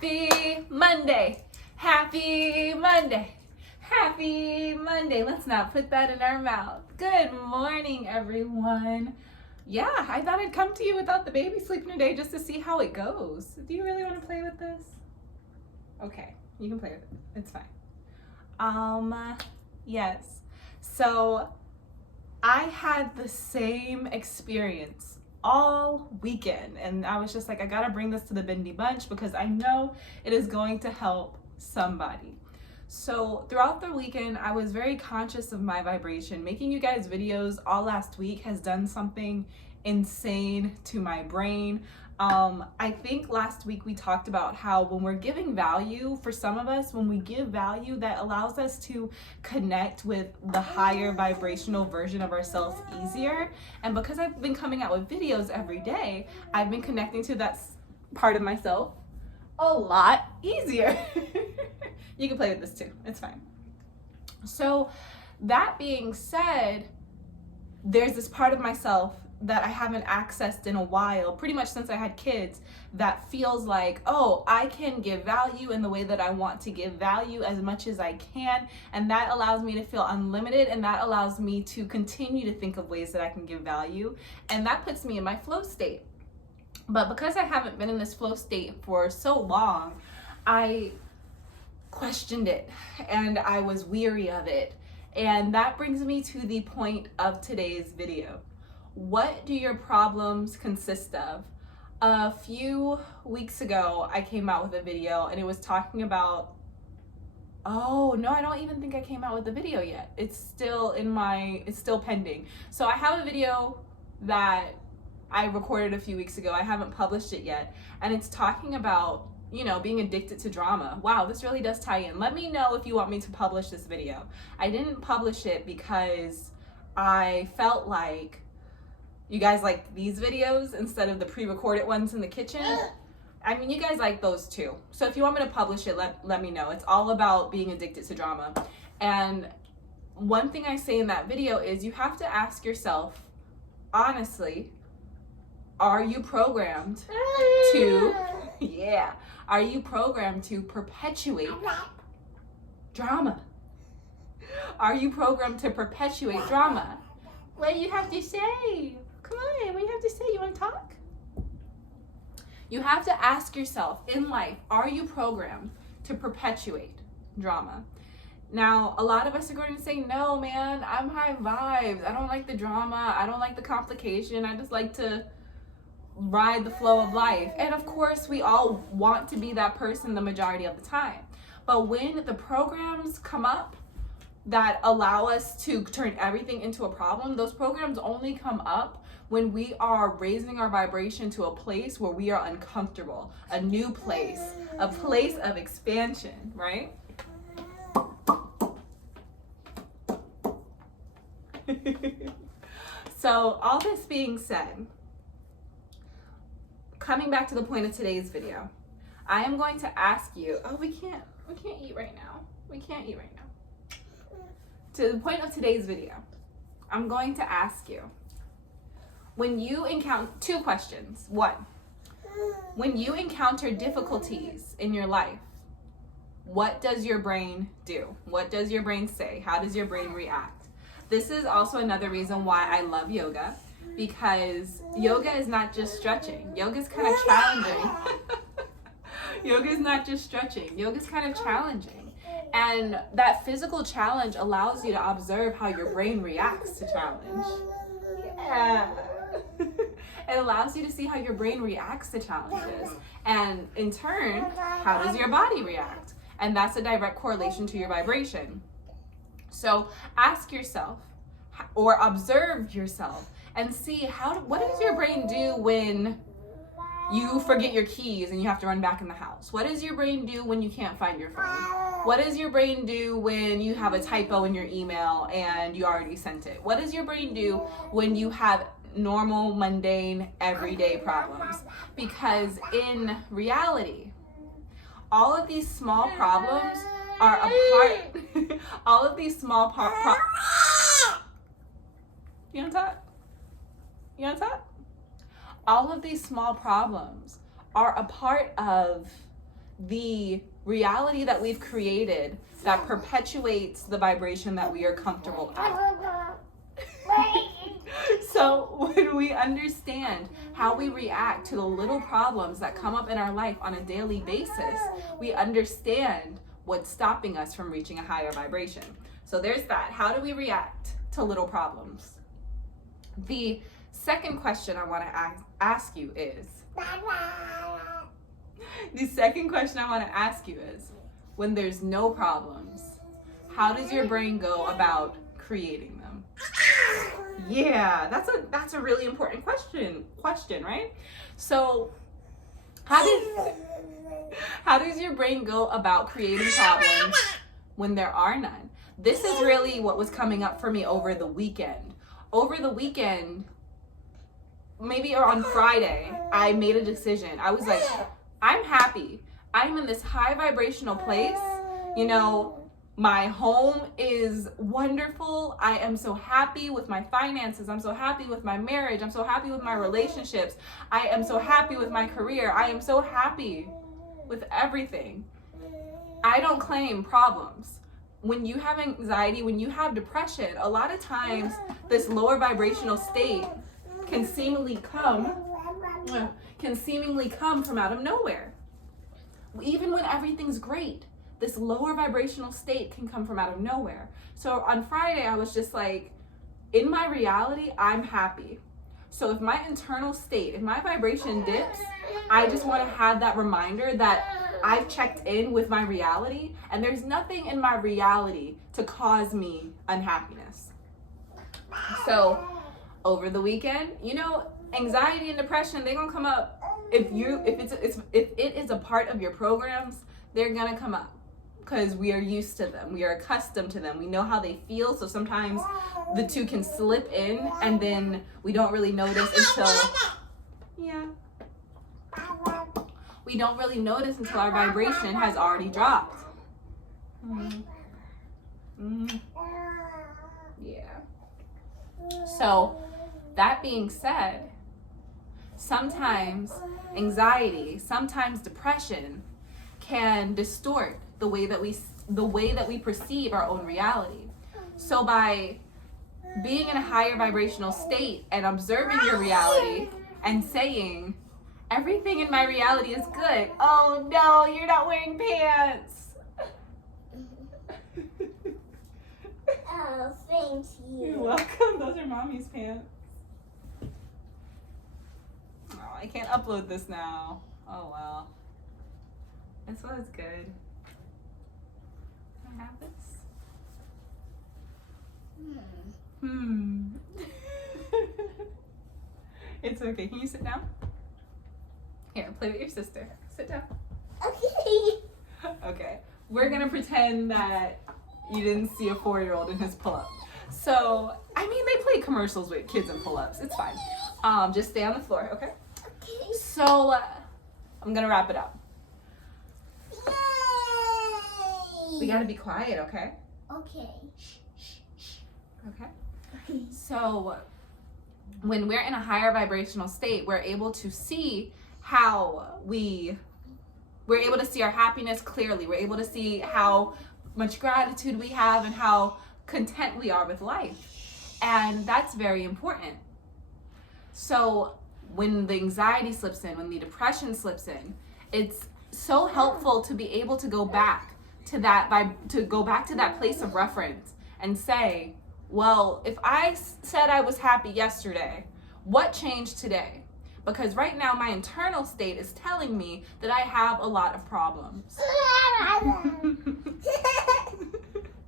Happy Monday. Happy Monday. Happy Monday. Let's not put that in our mouth. Good morning, everyone. Yeah, I thought I'd come to you without the baby sleeping today just to see how it goes. Do you really want to play with this? Okay, you can play with it. It's fine. Yes. So I had the same experience all weekend, and I was just like, I gotta bring this to the Bendy Bunch because I know it is going to help somebody. So throughout the weekend, I was very conscious of my vibration. Making you guys videos all last week has done something insane to my brain. I think last week we talked about how when we're giving value, for some of us, when we give value, that allows us to connect with the higher vibrational version of ourselves easier. And because I've been coming out with videos every day, I've been connecting to that part of myself a lot easier. You can play with this too, it's fine. So that being said, there's this part of myself that I haven't accessed in a while, pretty much since I had kids, that feels like, oh, I can give value in the way that I want to give value as much as I can, and that allows me to feel unlimited, and that allows me to continue to think of ways that I can give value, and that puts me in my flow state. But because I haven't been in this flow state for so long, I questioned it, and I was weary of it, and that brings me to the point of today's video. What do your problems consist of? A few weeks ago, I came out with a video and it was talking about, oh no, I don't even think I came out with the video yet. It's still pending. So I have a video that I recorded a few weeks ago. I haven't published it yet. And it's talking about, you know, being addicted to drama. Wow, this really does tie in. Let me know if you want me to publish this video. I didn't publish it because I felt like you guys like these videos instead of the pre-recorded ones in the kitchen. I mean, you guys like those too. So if you want me to publish it, let me know. It's all about being addicted to drama. And one thing I say in that video is you have to ask yourself, honestly, are you programmed to, are you programmed to perpetuate drama? Are you programmed to perpetuate drama? What do you have to say? Come on, what do you have to say? You want to talk? You have to ask yourself in life, are you programmed to perpetuate drama? Now, a lot of us are going to say, no, man, I'm high vibes. I don't like the drama. I don't like the complication. I just like to ride the flow of life. And of course, we all want to be that person the majority of the time. But when the programs come up that allow us to turn everything into a problem, those programs only come up when we are raising our vibration to a place where we are uncomfortable, a new place, a place of expansion, right? So all this being said, coming back to the point of today's video, I am going to ask you, oh, we can't eat right now. We can't eat right now. To the point of today's video, I'm going to ask you, when you encounter two questions. One, when you encounter difficulties in your life, what does your brain do? What does your brain say? How does your brain react? This is also another reason why I love yoga, because yoga is not just stretching. Yoga is kind of challenging. Yoga is not just stretching. Yoga is kind of challenging. And that physical challenge allows you to observe how your brain reacts to challenge. Yeah. It allows you to see how your brain reacts to challenges. And in turn, how does your body react? And that's a direct correlation to your vibration. So ask yourself or observe yourself and see what does your brain do when you forget your keys and you have to run back in the house? What does your brain do when you can't find your phone? What does your brain do when you have a typo in your email and you already sent it? What does your brain do when you have normal, mundane, everyday problems? Because in reality, all of these small problems are a part, all of these small you want to talk? You want to talk? All of these small problems are a part of the reality that we've created that perpetuates the vibration that we are comfortable at. So when we understand how we react to the little problems that come up in our life on a daily basis, we understand what's stopping us from reaching a higher vibration. So there's that. How do we react to little problems? The second question I want to ask you is, when there's no problems, how does your brain go about creating them? Yeah, that's a really important question, right? So how does your brain go about creating problems when there are none? This is really what was coming up for me over the weekend. Over the weekend, maybe on Friday, I made a decision. I was like, I'm happy. I'm in this high vibrational place. You know, my home is wonderful. I am so happy with my finances. I'm so happy with my marriage. I'm so happy with my relationships. I am so happy with my career. I am so happy with everything. I don't claim problems. When you have anxiety, when you have depression, a lot of times this lower vibrational state can seemingly come from out of nowhere. Even when everything's great, this lower vibrational state can come from out of nowhere. So on Friday, I was just like, in my reality, I'm happy. So if my internal state, if my vibration dips, I just want to have that reminder that I've checked in with my reality, and there's nothing in my reality to cause me unhappiness. So over the weekend, you know, anxiety and depression, they're gonna come up. If it is a part of your programs, they're gonna come up because we are used to them. We are accustomed to them. We know how they feel. So sometimes the two can slip in, and then we don't really notice until we don't really notice until our vibration has already dropped. Yeah. So that being said, sometimes anxiety, sometimes depression can distort the way that we perceive our own reality. So by being in a higher vibrational state and observing your reality and saying, everything in my reality is good. Oh no, you're not wearing pants. Oh, thank you. You're welcome. Those are mommy's pants. Oh, I can't upload this now. Oh well. This was good. Can I have this? It's okay. Can you sit down? Here, play with your sister. Sit down. Okay. Okay. We're gonna pretend that you didn't see a 4-year-old in his pull-up. So, I mean, they play commercials with kids and pull-ups. It's fine. Just stay on the floor, okay? Okay. So, I'm gonna wrap it up. Yay! We gotta be quiet, okay? Okay. Okay? Okay. So, when we're in a higher vibrational state, we're able to see how we're able to see our happiness clearly. We're able to see how much gratitude we have and how content we are with life. And that's very important. So when the anxiety slips in, when the depression slips in, it's so helpful to be able to go back to that place of reference and say, well, if I said I was happy yesterday, what changed today? Because right now my internal state is telling me that I have a lot of problems.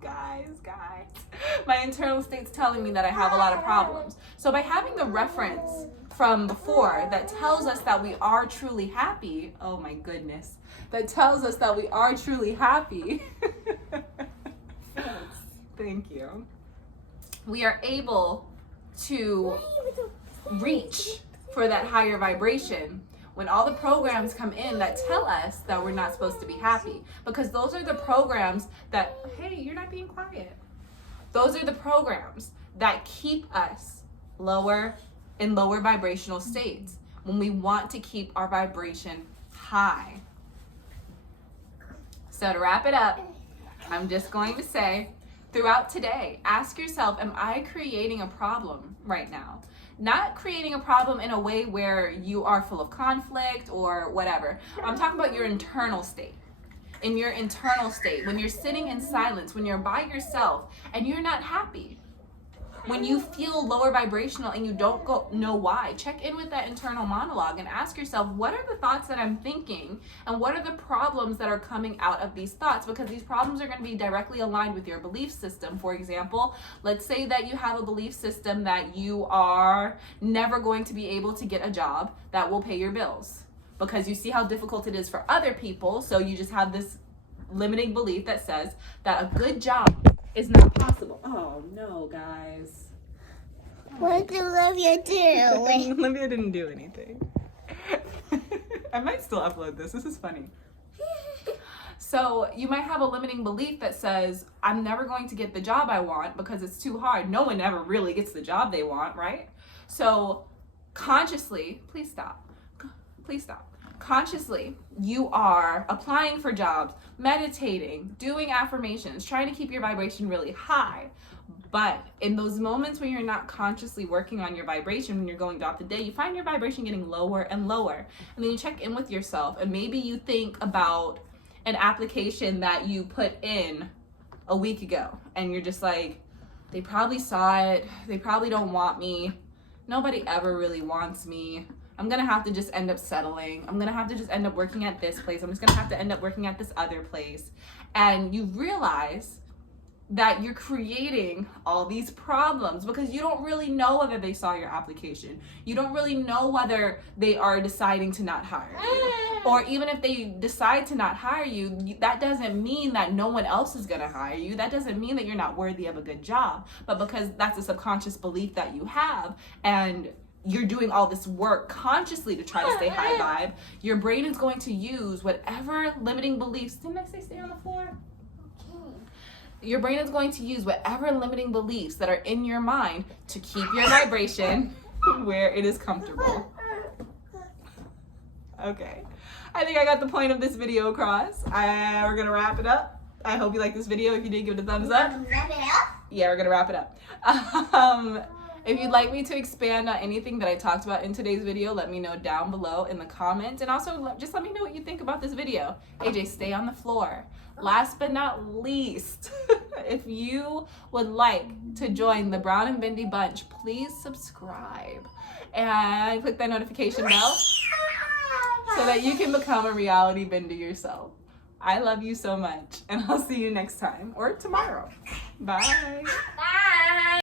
Guys. My internal state's telling me that I have a lot of problems. So by having the reference from before that tells us that we are truly happy, oh my goodness, that tells us that we are truly happy. Thank you. We are able to reach for that higher vibration when all the programs come in that tell us that we're not supposed to be happy. Because those are the programs that, hey, you're not being quiet. Those are the programs that keep us in lower vibrational states when we want to keep our vibration high. So to wrap it up, I'm just going to say, throughout today, ask yourself, am I creating a problem right now? Not creating a problem in a way where you are full of conflict or whatever. I'm talking about your internal state. In your internal state, when you're sitting in silence, when you're by yourself and you're not happy, when you feel lower vibrational and you don't know why, check in with that internal monologue and ask yourself, what are the thoughts that I'm thinking and what are the problems that are coming out of these thoughts? Because these problems are going to be directly aligned with your belief system. For example, let's say that you have a belief system that you are never going to be able to get a job that will pay your bills because you see how difficult it is for other people. So you just have this limiting belief that says that a good job is not possible. Oh no, guys. What did Olivia do? Olivia didn't do anything. I might still upload this. This is funny. So you might have a limiting belief that says, I'm never going to get the job I want because it's too hard. No one ever really gets the job they want, right? So consciously, please stop. Please stop. Consciously, you are applying for jobs, meditating, doing affirmations, trying to keep your vibration really high. But in those moments when you're not consciously working on your vibration, when you're going throughout the day, you find your vibration getting lower and lower. And then you check in with yourself and maybe you think about an application that you put in a week ago and you're just like, they probably saw it. They probably don't want me. Nobody ever really wants me. I'm gonna have to just end up settling. I'm gonna have to just end up working at this place. I'm just gonna have to end up working at this other place. And you realize that you're creating all these problems because you don't really know whether they saw your application. You don't really know whether they are deciding to not hire you. Or even if they decide to not hire you, that doesn't mean that no one else is gonna hire you. That doesn't mean that you're not worthy of a good job. But because that's a subconscious belief that you have and you're doing all this work consciously to try to stay high vibe, your brain is going to use whatever limiting beliefs. Didn't I say stay on the floor? Okay. Your brain is going to use whatever limiting beliefs that are in your mind to keep your vibration where it is comfortable. Okay. I think I got the point of this video across. We're going to wrap it up. I hope you liked this video. If you did, give it a thumbs up. Wrap it up? Yeah, we're going to wrap it up. If you'd like me to expand on anything that I talked about in today's video, let me know down below in the comments. And also, just let me know what you think about this video. AJ, stay on the floor. Last but not least, if you would like to join the Brown and Bendy Bunch, please subscribe and click that notification bell so that you can become a reality bender yourself. I love you so much, and I'll see you next time or tomorrow. Bye. Bye.